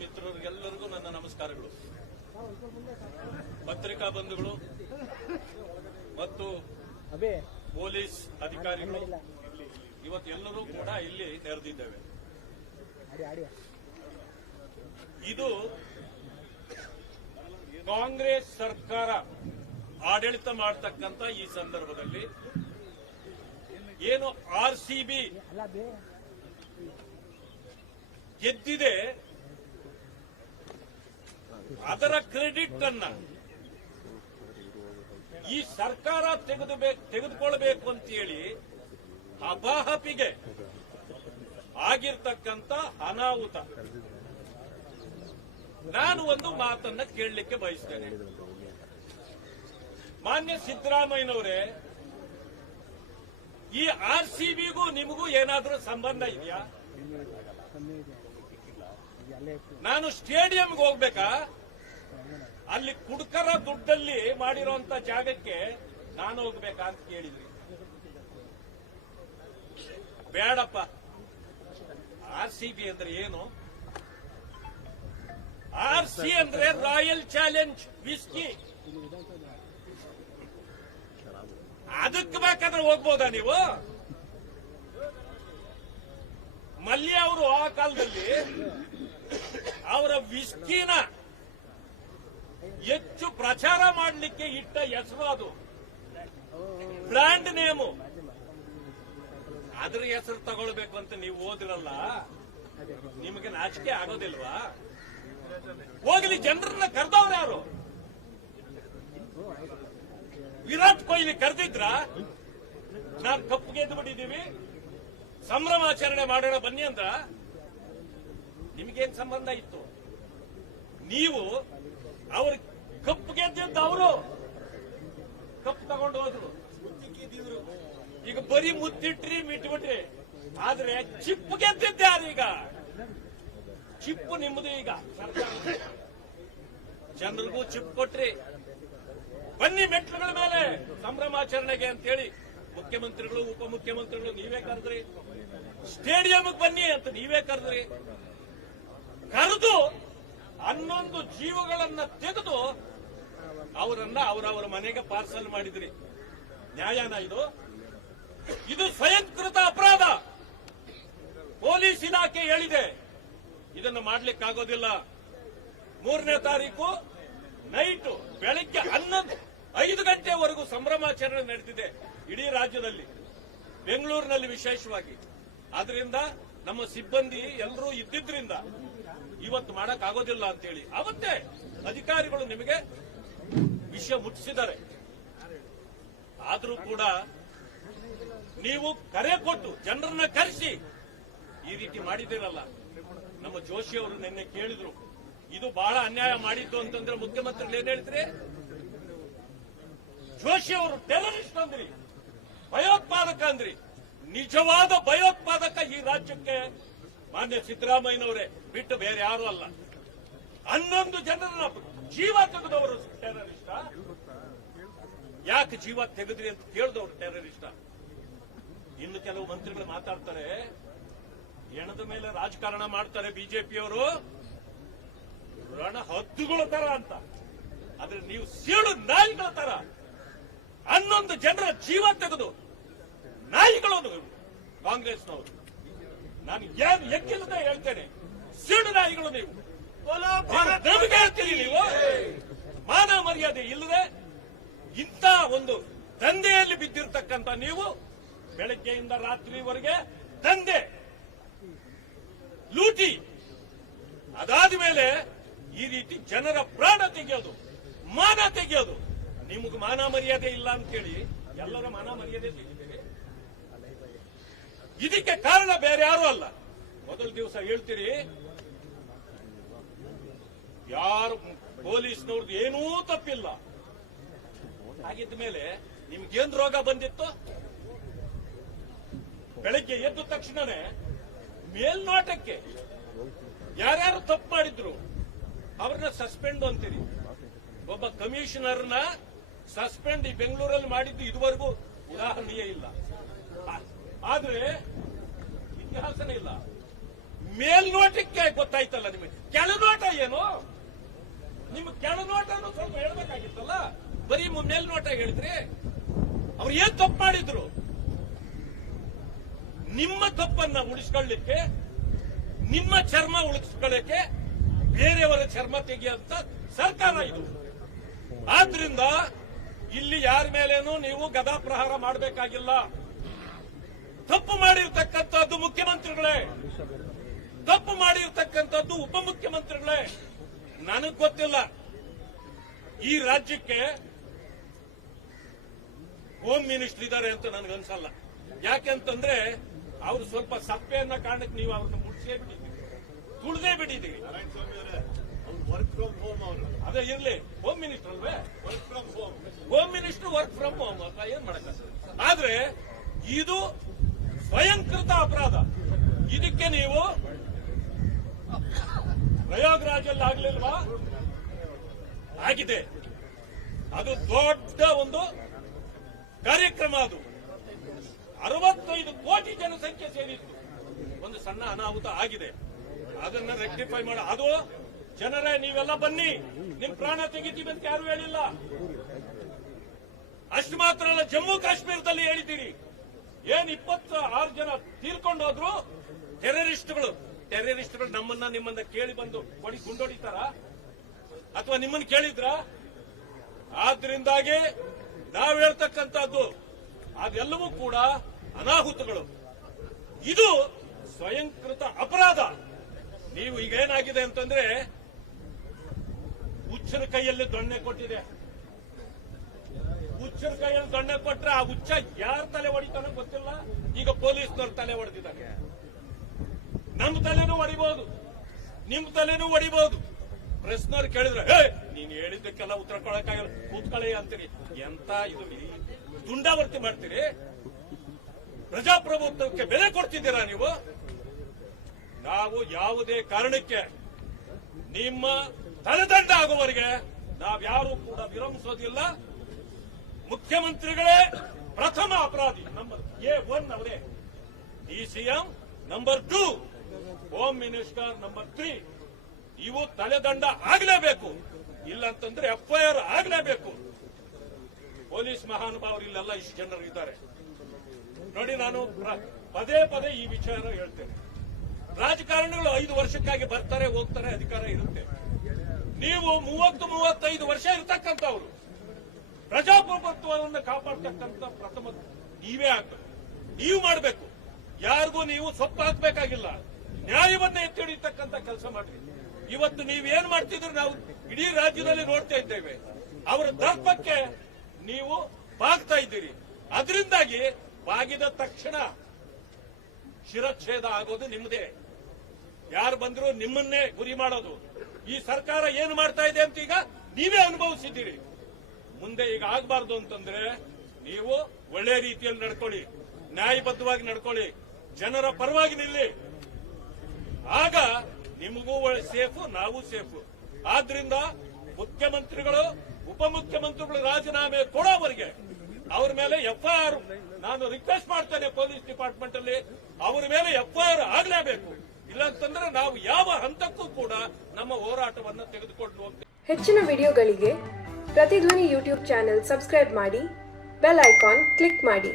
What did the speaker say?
ಮಿತ್ರರಿಗೆಲ್ಲರಿಗೂ ನನ್ನ ನಮಸ್ಕಾರಗಳು. ಪತ್ರಿಕಾ ಬಂಧುಗಳು ಮತ್ತು ಪೊಲೀಸ್ ಅಧಿಕಾರಿಗಳು ಇವತ್ತೆಲ್ಲರೂ ಕೂಡ ಇಲ್ಲಿ ನೆರೆದಿದ್ದೇವೆ. ಇದು ಕಾಂಗ್ರೆಸ್ ಸರ್ಕಾರ ಆಡಳಿತ ಮಾಡತಕ್ಕಂತ ಈ ಸಂದರ್ಭದಲ್ಲಿ ಏನು ಆರ್ಸಿಬಿ ಗೆದ್ದಿದೆ ಅದರ ಕ್ರೆಡಿಟ್ ಅನ್ನ ಈ ಸರ್ಕಾರ ತೆಗೆದುಕೊಳ್ಬೇಕು ಅಂತೇಳಿ ಹಪಾಹಪಿಗೆ ಆಗಿರ್ತಕ್ಕಂಥ ಅನಾಹುತ. ನಾನು ಒಂದು ಮಾತನ್ನ ಕೇಳಲಿಕ್ಕೆ ಬಯಸ್ತೇನೆ. ಮಾನ್ಯ ಸಿದ್ದರಾಮಯ್ಯನವರೇ, ಈ ಆರ್ಸಿಬಿಗೂ ನಿಮಗೂ ಏನಾದರೂ ಸಂಬಂಧ ಇದೆಯಾ? ನಾನು ಸ್ಟೇಡಿಯಂಗೆ ಹೋಗ್ಬೇಕಾ? ಅಲ್ಲಿ ಕುಡ್ಕರ ದುಡ್ಡಲ್ಲಿ ಮಾಡಿರುವಂತ ಜಾಗಕ್ಕೆ ನಾನು ಹೋಗ್ಬೇಕಾ ಅಂತ ಕೇಳಿದ್ರಿ. ಬೇಡಪ್ಪ. ಆರ್ಸಿಬಿ ಅಂದ್ರೆ ಏನು? ಆರ್ಸಿ ಅಂದ್ರೆ ರಾಯಲ್ ಚಾಲೆಂಜ್ ವಿಸ್ಕಿ. ಅದಕ್ಕೆ ಬೇಕಾದ್ರೆ ಹೋಗ್ಬೋದಾ ನೀವು? ಮಲ್ಯ ಅವರು ಆ ಕಾಲದಲ್ಲಿ ಅವರ ವಿಸ್ಕಿನ ಹೆಚ್ಚು ಪ್ರಚಾರ ಮಾಡಲಿಕ್ಕೆ ಇಟ್ಟ ಹೆಸರು ಅದು, ಬ್ರ್ಯಾಂಡ್ ನೇಮು. ಅದ್ರ ಹೆಸರು ತಗೊಳ್ಬೇಕು ಅಂತ ನೀವು ಹೋದ್ರಲ್ಲ, ನಿಮಗೆ ನಾಚಿಕೆ ಆಗೋದಿಲ್ವಾ? ಹೋಗ್ಲಿ, ಜನರನ್ನ ಕರೆದವ್ರು ಯಾರು? ವಿರಾಟ್ ಕೊಹ್ಲಿ ಕರೆದಿದ್ರ? ನಾನು ಕಪ್ಪು ಗೆದ್ದು ಬಿಟ್ಟಿದ್ದೀವಿ, ಸಂಭ್ರಮಾಚರಣೆ ಮಾಡೋಣ ಬನ್ನಿ ಅಂದ್ರ? ನಿಮಗೇನ್ ಸಂಬಂಧ ಇತ್ತು? ನೀವು ಅವ್ರ ಕಪ್ಪು ಗೆದ್ದಿದ್ದ, ಅವರು ಕಪ್ಪು ತಗೊಂಡು ಹೋದ್ರು. ಈಗ ಬರೀ ಮುತ್ತಿಟ್ರಿ, ಮಿಟ್ಬಿಟ್ರಿ. ಆದ್ರೆ ಚಿಪ್ಪು ಗೆದ್ದಿದ್ದೆ ಯಾರೀಗ? ಚಿಪ್ಪು ನಿಮ್ಮದು. ಈಗ ಜನರಿಗೂ ಚಿಪ್ಪು ಕೊಟ್ರಿ. ಬನ್ನಿ ಮೆಟ್ಲುಗಳ ಮೇಲೆ ಸಂಭ್ರಮಾಚರಣೆಗೆ ಅಂತೇಳಿ ಮುಖ್ಯಮಂತ್ರಿಗಳು, ಉಪಮುಖ್ಯಮಂತ್ರಿಗಳು ನೀವೇ ಕರೆದ್ರಿ. ಸ್ಟೇಡಿಯಂಗೆ ಬನ್ನಿ ಅಂತ ನೀವೇ ಕರೆದ್ರಿ. ಕರೆದು 11 ಜೀವಗಳನ್ನ ತೆಗೆದು ಅವರನ್ನ ಅವರವರ ಮನೆಗೆ ಪಾರ್ಸಲ್ ಮಾಡಿದ್ರಿ. ನ್ಯಾಯನ ಇದು? ಇದು ಸ್ವಯಂಕೃತ ಅಪರಾಧ. ಪೊಲೀಸ್ ಇಲಾಖೆ ಹೇಳಿದೆ ಇದನ್ನು ಮಾಡ್ಲಿಕ್ಕಾಗೋದಿಲ್ಲ. 3ನೇ ತಾರೀಕು ನೈಟು ಬೆಳಗ್ಗೆ 5 ಗಂಟೆವರೆಗೂ ಸಂಭ್ರಮಾಚರಣೆ ನಡೆದಿದೆ ಇಡೀ ರಾಜ್ಯದಲ್ಲಿ, ಬೆಂಗಳೂರಿನಲ್ಲಿ ವಿಶೇಷವಾಗಿ. ಆದ್ರಿಂದ ನಮ್ಮ ಸಿಬ್ಬಂದಿ ಎಲ್ಲರೂ ಇದ್ದಿದ್ರಿಂದ ಇವತ್ತು ಮಾಡಕ್ಕಾಗೋದಿಲ್ಲ ಅಂತೇಳಿ ಅವತ್ತೇ ಅಧಿಕಾರಿಗಳು ನಿಮಗೆ ವಿಷಯ ಮುಟ್ಟಿಸಿದ್ದಾರೆ. ಆದ್ರೂ ಕೂಡ ನೀವು ಕರೆ ಕೊಟ್ಟು ಜನರನ್ನ ಕರೆಸಿ ಈ ರೀತಿ ಮಾಡಿದ್ದೀರಲ್ಲ. ನಮ್ಮ ಜೋಶಿ ಅವರು ನಿನ್ನೆ ಕೇಳಿದ್ರು, ಇದು ಬಹಳ ಅನ್ಯಾಯ ಮಾಡಿದ್ದು ಅಂತಂದ್ರೆ ಮುಖ್ಯಮಂತ್ರಿಗಳು ಏನ್ ಹೇಳ್ತೀರಿ? ಜೋಶಿ ಅವರು ಟೆರರಿಸ್ಟ್ ಅಂದ್ರಿ, ಭಯೋತ್ಪಾದಕ ಅಂದ್ರಿ. ನಿಜವಾದ ಭಯೋತ್ಪಾದಕ ಈ ರಾಜ್ಯಕ್ಕೆ ಮಾನ್ಯ ಸಿದ್ದರಾಮಯ್ಯನವರೇ ಬಿಟ್ಟು ಬೇರೆ ಯಾರು ಅಲ್ಲ. 11 ಜನರನ್ನ ಜೀವ ತೆಗೆದವರು ಟೆರರಿಸ್ಟ? ಯಾಕೆ ಜೀವ ತೆಗೆದ್ರಿ ಅಂತ ಕೇಳಿದವರು ಟೆರರಿಸ್ಟ? ಇನ್ನು ಕೆಲವು ಮಂತ್ರಿಗಳು ಮಾತಾಡ್ತಾರೆ, ಹೆಣದ ಮೇಲೆ ರಾಜಕಾರಣ ಮಾಡ್ತಾರೆ ಬಿಜೆಪಿಯವರು, ರಣ ಹದ್ದುಗಳ ತರ ಅಂತ. ಆದ್ರೆ ನೀವು ಸೀಳು ನಾಯಿಗಳ ತರ 11 ಜನರ ಜೀವ ತೆಗೆದು ನಾಯಿಗಳು ಕಾಂಗ್ರೆಸ್ನವರು. ನಾನು ಏನು ಎಕ್ಕಿಲ್ಲದೆ ಹೇಳ್ತೇನೆ, ಸೀಳು ನಾಯಿಗಳು ನೀವು. ನಮಗೆ ಹೇಳ್ತೀರಿ ನೀವು? ಮಾನ ಮರ್ಯಾದೆ ಇಲ್ಲದೆ ಇಂಥ ಒಂದು ದಂಧೆಯಲ್ಲಿ ಬಿದ್ದಿರ್ತಕ್ಕಂಥ ನೀವು ಬೆಳಗ್ಗೆಯಿಂದ ರಾತ್ರಿವರೆಗೆ ದಂಧೆ, ಲೂಟಿ, ಅದಾದ ಮೇಲೆ ಈ ರೀತಿ ಜನರ ಪ್ರಾಣ ತೆಗೆಯೋದು, ಮಾನ ತೆಗೆಯೋದು. ನಿಮಗೆ ಮಾನ ಮರ್ಯಾದೆ ಇಲ್ಲ ಅಂತೇಳಿ ಎಲ್ಲರ ಮಾನ ಮರ್ಯಾದೆ ತೆಗೆದಿದ್ದೀರಿ. ಇದಕ್ಕೆ ಕಾರಣ ಬೇರೆ ಯಾರು ಅಲ್ಲ. ಮೊದಲ ದಿವಸ ಹೇಳ್ತೀರಿ ಯಾರು ಪೊಲೀಸ್ನವ್ರದ್ದು ಏನೂ ತಪ್ಪಿಲ್ಲ. ಹಾಗಿದ್ದ ಮೇಲೆ ನಿಮ್ಗೇನ್ ರೋಗ ಬಂದಿತ್ತು? ಬೆಳಗ್ಗೆ ಎದ್ದ ತಕ್ಷಣನೇ ಮೇಲ್ನೋಟಕ್ಕೆ ಯಾರ್ಯಾರು ತಪ್ಪು ಮಾಡಿದ್ರು ಅವ್ರನ್ನ ಸಸ್ಪೆಂಡ್ ಅಂತೀರಿ. ಒಬ್ಬ ಕಮಿಷನರ್ನ ಸಸ್ಪೆಂಡ್ ಈ ಬೆಂಗಳೂರಲ್ಲಿ ಮಾಡಿದ್ದು ಇದುವರೆಗೂ ಉದಾಹರಣೆಯೇ ಇಲ್ಲ. ಆದ್ರೆ ಇತಿಹಾಸನೇ ಇಲ್ಲ. ಮೇಲ್ನೋಟಕ್ಕೆ ಗೊತ್ತಾಯ್ತು ಗೊತ್ತಾಯ್ತಲ್ಲ ನಿಮಗೆ. ಕೆಳನೋಟ ಏನು? ನಿಮ್ಮ ಕೆಳನೋಟನು ಸ್ವಲ್ಪ ಹೇಳ್ಬೇಕಾಗಿತ್ತಲ್ಲ, ಬರೀ ಮೇಲ್ನೋಟ ಹೇಳಿದ್ರಿ. ಅವ್ರು ಏನ್ ತಪ್ಪು ಮಾಡಿದ್ರು? ನಿಮ್ಮ ತಪ್ಪನ್ನ ಉಳಿಸ್ಕೊಳ್ಳಿಕ್ಕೆ, ನಿಮ್ಮ ಚರ್ಮ ಉಳಿಸ್ಕೊಳ್ಳಕ್ಕೆ ಬೇರೆಯವರ ಚರ್ಮ ತೆಗೆಯುವಂತ ಸರ್ಕಾರ ಇದು. ಆದ್ರಿಂದ ಇಲ್ಲಿ ಯಾರ ಮೇಲೇನೂ ನೀವು ಗದಾಪ್ರಹಾರ ಮಾಡಬೇಕಾಗಿಲ್ಲ. ತಪ್ಪು ಮಾಡಿರ್ತಕ್ಕಂಥದ್ದು ಮುಖ್ಯಮಂತ್ರಿಗಳೇ, ತಪ್ಪು ಮಾಡಿರ್ತಕ್ಕಂಥದ್ದು ಉಪಮುಖ್ಯಮಂತ್ರಿಗಳೇ. ನನಗ್ ಗೊತ್ತಿಲ್ಲ, ಈ ರಾಜ್ಯಕ್ಕೆ ಹೋಮ್ ಮಿನಿಸ್ಟರ್ ಇದ್ದಾರೆ ಅಂತ ನನಗನ್ಸಲ್ಲ. ಯಾಕೆಂತಂದ್ರೆ ಅವರು ಸ್ವಲ್ಪ ಸಪ್ಪೆಯನ್ನ ಕಾರಣಕ್ಕೆ ನೀವು ಅವ್ರನ್ನ ಮುಡ್ಸೇ ಬಿಟ್ಟಿದ್ದೀರಿ, ತುಳಿದೇ ಬಿಟ್ಟಿದ್ದೀರಿ. ವರ್ಕ್ ಫ್ರಮ್ ಹೋಮ್ ಅವರು ಅದೇ ಇರ್ಲಿ, ಹೋಮ್ ಮಿನಿಸ್ಟರ್ ಅಲ್ವೇ? Work from home, home minister work from home ಅಂತ ಏನ್ ಮಾಡಕ. ಆದ್ರೆ ಇದು ಸ್ವಯಂಕೃತ ಅಪರಾಧ. ಇದಕ್ಕೆ ನೀವು ಪ್ರಯಾಗ್ರಾಜಲ್ಲಿ ಆಗ್ಲಿಲ್ವಾ? ಆಗಿದೆ. ಅದು ದೊಡ್ಡ ಒಂದು ಕಾರ್ಯಕ್ರಮ. ಅದು 65 ಕೋಟಿ ಜನಸಂಖ್ಯೆ ಸೇರಿತ್ತು. ಒಂದು ಸಣ್ಣ ಅನಾಹುತ ಆಗಿದೆ, ಅದನ್ನ ರೆಕ್ಟಿಫೈ ಮಾಡಿ. ಅದು ಜನರೇ ನೀವೆಲ್ಲ ಬನ್ನಿ, ನಿಮ್ ಪ್ರಾಣ ತೆಗಿತೀವಿ ಅಂತ ಯಾರು ಹೇಳಿಲ್ಲ. ಅಷ್ಟು ಮಾತ್ರ ಅಲ್ಲ, ಜಮ್ಮು ಕಾಶ್ಮೀರದಲ್ಲಿ ಹೇಳಿದ್ದೀರಿ. ಏನ್ 26 ಜನ ತೀರ್ಕೊಂಡು ಹೋದ್ರು ಟೆರರಿಸ್ಟ್ಗಳು. ನಿಮ್ಮನ್ನ ಕೇಳಿ ಬಂದು ಗುಂಡೊಡಿತಾರ ಅಥವಾ ನಿಮ್ಮನ್ನ ಕೇಳಿದ್ರ? ಆದ್ರಿಂದಾಗಿ ನಾವು ಹೇಳ್ತಕ್ಕಂಥದ್ದು ಅದೆಲ್ಲವೂ ಕೂಡ ಅನಾಹುತಗಳು. ಇದು ಸ್ವಯಂಕೃತ ಅಪರಾಧ. ನೀವು ಈಗ ಏನಾಗಿದೆ ಅಂತಂದ್ರೆ, ಹುಚ್ಚರ ಕೈಯಲ್ಲಿ ದೊಣ್ಣೆ ಕೊಟ್ಟಿದೆ. ಹುಚ್ಚರ ಕೈಯಲ್ಲಿ ದೊಣ್ಣೆ ಕೊಟ್ರೆ ಆ ಹುಚ್ಚ ಯಾರ ತಲೆ ಹೊಡಿತಾನೋ ಗೊತ್ತಿಲ್ಲ. ಈಗ ಪೊಲೀಸ್ನವ್ರ ತಲೆ ಹೊಡೆದಿದ್ದಾರೆ. ನಮ್ಮ ತಲೆನೂ ಹೊಡಿಬಹುದು, ನಿಮ್ ತಲೆನೂ ಹೊಡಿಬಹುದು. ಪ್ರಶ್ನವ್ರು ಕೇಳಿದ್ರೆ, ನೀನ್ ಹೇಳಿದ್ದಕ್ಕೆಲ್ಲ ಉತ್ತರ ಕೊಡಕ್ಕಾಗಲ್ಲ, ಕೂತ್ಕೊಳ್ಳಿ ಅಂತೀರಿ. ಎಂತ ಇದು ದುಂಡಾವರ್ತಿ ಮಾಡ್ತೀರಿ? ಪ್ರಜಾಪ್ರಭುತ್ವಕ್ಕೆ ಬೆಲೆ ಕೊಡ್ತಿದ್ದೀರಾ ನೀವು? ನಾವು ಯಾವುದೇ ಕಾರಣಕ್ಕೆ ನಿಮ್ಮ ತಲೆದಂಡ ಆಗುವವರೆಗೆ ನಾವ್ಯಾರೂ ಕೂಡ ವಿರಮಿಸೋದಿಲ್ಲ. ಮುಖ್ಯಮಂತ್ರಿಗಳೇ ಪ್ರಥಮ ಅಪರಾಧಿ. ನಂಬರ್ A1 ಅವರೇ, DCM number 2, home minister number 3. ಇವು ತಲೆದಂಡ ಆಗಲೇಬೇಕು. ಇಲ್ಲ ಅಂತಂದ್ರೆ FIR ಆಗಲೇಬೇಕು. ಪೊಲೀಸ್ ಮಹಾನುಭಾವರು ಇಲ್ಲೆಲ್ಲ ಇಷ್ಟು ಜನರು ಇದ್ದಾರೆ ನೋಡಿ. ನಾನು ಪದೇ ಪದೇ ಈ ವಿಚಾರ ಹೇಳ್ತೇನೆ. ರಾಜಕಾರಣಿಗಳು 5 ವರ್ಷಕ್ಕಾಗಿ ಬರ್ತಾರೆ, ಹೋಗ್ತಾರೆ, ಅಧಿಕಾರ ಇರುತ್ತೆ. ನೀವು 30-35 ವರ್ಷ ಇರ್ತಕ್ಕಂಥವ್ರು. ಪ್ರಜಾಪ್ರಭುತ್ವವನ್ನು ಕಾಪಾಡ್ತಕ್ಕಂಥ ಪ್ರಥಮ ನೀವೇ ಆಗ್ಬೇಕು, ನೀವು ಮಾಡಬೇಕು. ಯಾರಿಗೂ ನೀವು ಸೊಪ್ಪು ಹಾಕ್ಬೇಕಾಗಿಲ್ಲ. ನ್ಯಾಯವನ್ನ ಎತ್ತಿ ಹಿಡಿತಕ್ಕಂಥ ಕೆಲಸ ಮಾಡ್ರಿ. ಇವತ್ತು ನೀವೇನ್ ಮಾಡ್ತಿದ್ರು ನಾವು ಇಡೀ ರಾಜ್ಯದಲ್ಲಿ ನೋಡ್ತಾ ಇದ್ದೇವೆ. ಅವರ ದರ್ಪಕ್ಕೆ ನೀವು ಬಾಗ್ತಾ ಇದ್ದೀರಿ. ಅದರಿಂದಾಗಿ ಬಾಗಿದ ತಕ್ಷಣ ಶಿರಚ್ಛೇದ ಆಗೋದು ನಿಮ್ಮದೇ. ಯಾರು ಬಂದರೂ ನಿಮ್ಮನ್ನೇ ಗುರಿ ಮಾಡೋದು. ಈ ಸರ್ಕಾರ ಏನು ಮಾಡ್ತಾ ಇದೆ ಅಂತ ಈಗ ನೀವೇ ಅನುಭವಿಸಿದ್ದೀರಿ. ಮುಂದೆ ಈಗ ಆಗಬಾರ್ದು ಅಂತಂದ್ರೆ ನೀವು ಒಳ್ಳೆ ರೀತಿಯಲ್ಲಿ ನಡ್ಕೊಳ್ಳಿ, ನ್ಯಾಯಬದ್ಧವಾಗಿ ನಡ್ಕೊಳ್ಳಿ, ಜನರ ಪರವಾಗಿ ನಿಲ್ಲಿ. ಆಗ ನಿಮಗೂ ಸೇಫು, ನಾವು ಸೇಫು. ಆದ್ರಿಂದ ಮುಖ್ಯಮಂತ್ರಿಗಳು, ಉಪಮುಖ್ಯಮಂತ್ರಿಗಳು ರಾಜೀನಾಮೆ ಕೊಡೋವರೆಗೆ ಅವ್ರ ಮೇಲೆ FIR ನಾನು ರಿಕ್ವೆಸ್ಟ್ ಮಾಡ್ತೇನೆ. ಪೊಲೀಸ್ ಡಿಪಾರ್ಟ್ಮೆಂಟ್ ಅಲ್ಲಿ ಅವರ ಮೇಲೆ FIR ಆಗಲೇಬೇಕು. ಇಲ್ಲಾಂತಂದ್ರೆ ನಾವು ಯಾವ ಹಂತಕ್ಕೂ ಕೂಡ ನಮ್ಮ ಹೋರಾಟವನ್ನು ತೆಗೆದುಕೊಂಡು ಹೋಗ್ತೇವೆ. ಹೆಚ್ಚಿನ ವಿಡಿಯೋಗಳಿಗೆ ಪ್ರತಿಧ್ವನಿ ಯೂಟ್ಯೂಬ್ ಚಾನೆಲ್ ಸಬ್ಸ್ಕ್ರೈಬ್ ಮಾಡಿ, ಬೆಲ್ ಐಕಾನ್ ಕ್ಲಿಕ್ ಮಾಡಿ.